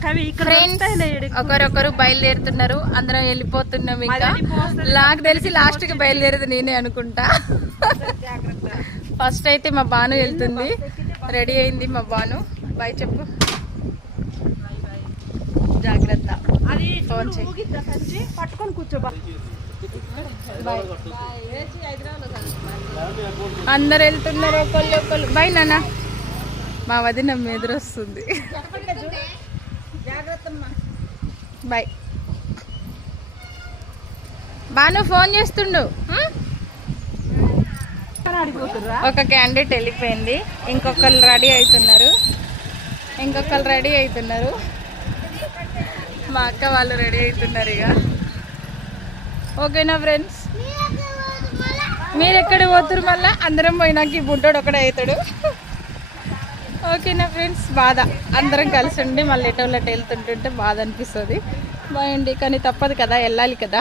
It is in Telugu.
ఫ్రెండ్స్ ఒకరొకరు బయలుదేరుతున్నారు, అందరం వెళ్ళిపోతున్నాం. ఇంకా నాకు తెలిసి లాస్ట్ కి బయలుదేరేది నేనే అనుకుంటా. ఫస్ట్ అయితే మా బాను వెళ్తుంది, రెడీ అయింది మా బాను. బాయ్ చెప్పు, జాగ్రత్త, ఫోన్ చేయి, పట్టుకొని కూర్చో. అందరు వెళ్తున్నారు ఒకళ్ళు. బాయ్ నాన్న, మా వదిన ఎదురొస్తుంది. బాయ్ బాను, ఫోన్ చేస్తుండు. ఒక క్యాండిడేట్ వెళ్ళిపోయింది, ఇంకొకరు రెడీ అవుతున్నారు. మా అక్క వాళ్ళు రెడీ అవుతున్నారు. ఇక ఓకేనా ఫ్రెండ్స్, మీరు ఎక్కడ పోతురు? మళ్ళీ అందరం పోయినాక ఈ బుడ్డోడు ఒకడే అవుతాడు. ఓకేనా ఫ్రెండ్స్, బాధ అందరం కలిసి ఉండి మళ్ళీ ఎటోళ్ళటి వెళ్తుంటుంటే బాధ అనిపిస్తుంది. బాగుండి కానీ తప్పదు కదా, వెళ్ళాలి కదా.